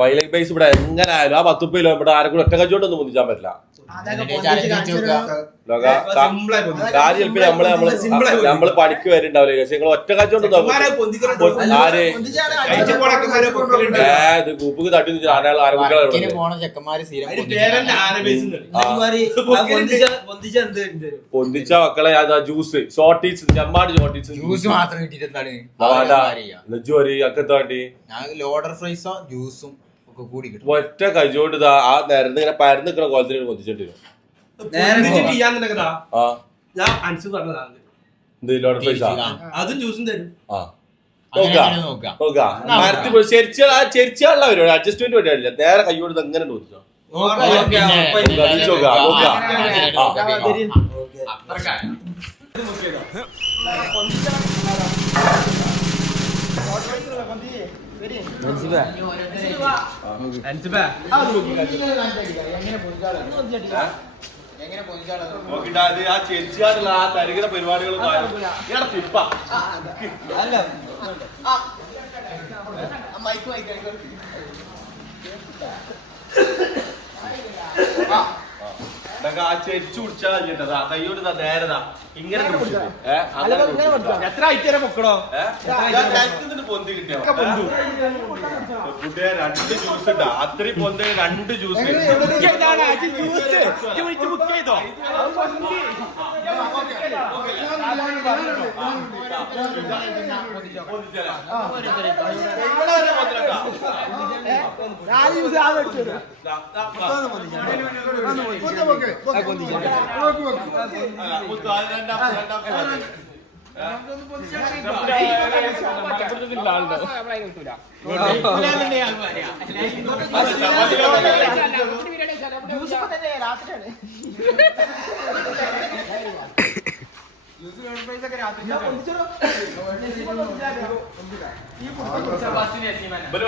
വൈലൈഫ് base ഇവിടെ എങ്ങനെ ആയാലും ആ 10 രൂപ ഇവിടെ ആരെ കൂടെ ഒറ്റ കച്ചവടം പൊന്തിച്ചാൻ പറ്റില്ല. നമ്മള് പണിക്ക് വരുന്നുണ്ടാവില്ല പക്ഷെ നിങ്ങൾ ഒറ്റ കച്ചവടം ആര് ഗ്രൂപ്പ് തട്ടി പൊന്തിച്ച മക്കളെ ജ്യൂസ് ഷോർട്ടീസ് ചെമ്മാട് ഷോർട്ടീസ് ജ്യൂസ് മാത്രം കിട്ടിയിട്ടാണ് ലോഡർ ഫ്രൈസോ ജ്യൂസും ഒക്കെ കൂടി കിട്ടും. ഒറ്റ കച്ചവടം ആ നേരം ഇങ്ങനെ പരന്ന് നിൽക്കുന്ന കോലത്തിൽ പൊന്തിച്ചിട്ട് വരും. അതും ജ്യൂസും തരും. ചെരിച്ചാളുള്ള പരിപാടി അഡ്ജസ്റ്റ്മെന്റ് പരിപാടില്ല. നേരെ കൈ കൊടുത്ത് എങ്ങനെ തോന്നിച്ചോ ആ ചെരിച്ചാടുള്ള ആ തരികിട പരിപാടികൾ ആ ചെരിച്ചു കുടിച്ചാൽ കഴിഞ്ഞിട്ടതാ കയ്യോട് നേരതാ ഇങ്ങനെ എത്ര ഐറ്റം പൊക്കടോ പൊന്തി കിട്ടിയ 2 ജ്യൂസ് ഉണ്ടാ അത്രയും പൊന്തി 2 ജ്യൂസ്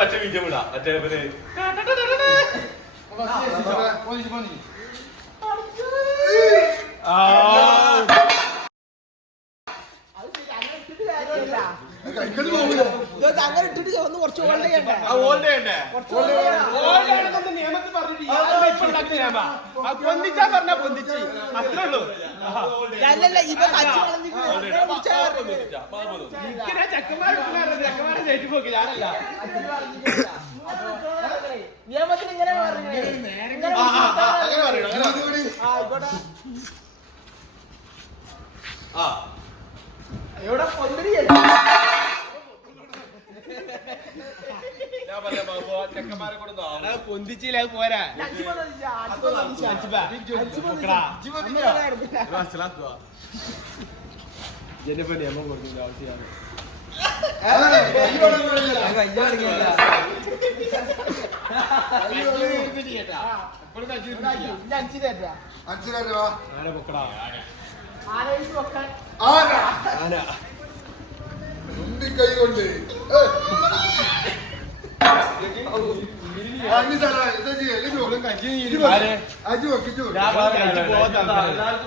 മറ്റേ വിജയമില്ല മറ്റേ അങ്ങനെ ഇട്ടിട്ട് ഒന്ന് കുറച്ച് നിയമത്തിൽ പൊന്തിച്ചാ പറഞ്ഞാ പൊന്തിച്ച് അത്രേ ഉള്ളൂ. ചെക്കന്മാരെ ചേറ്റി പോക്കി ഞാനല്ല നിയമത്തിൽ ഇങ്ങനെ എവിടെ പൊന്തിരിയല്ല പൊന്തിച്ചില്ല അത് പോരാ. ജനപ്പ നിയമം കൊടുക്കില്ല ആവശ്യമാണ്.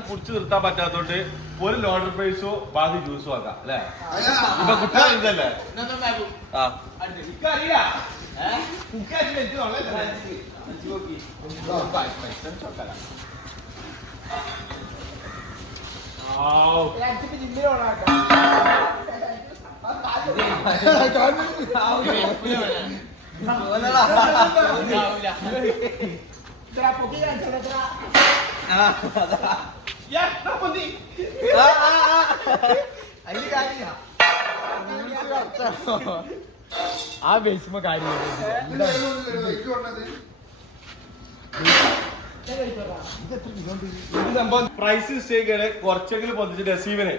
കുടിച്ചു നിർത്താൻ പറ്റാത്തോണ്ട് ഒരു ലോഡർ പ്രൈസോ ബാക്കി ജ്യൂസും ആക്കാം അല്ലെ. ഇപ്പൊ കുട്ടികൾ ഇതല്ലേ ആ ബേസുമ്പോ കാര്യം പ്രൈസ് കുറച്ചെങ്കിലും പൊന്തിച്ചിട്ട് രസീവന്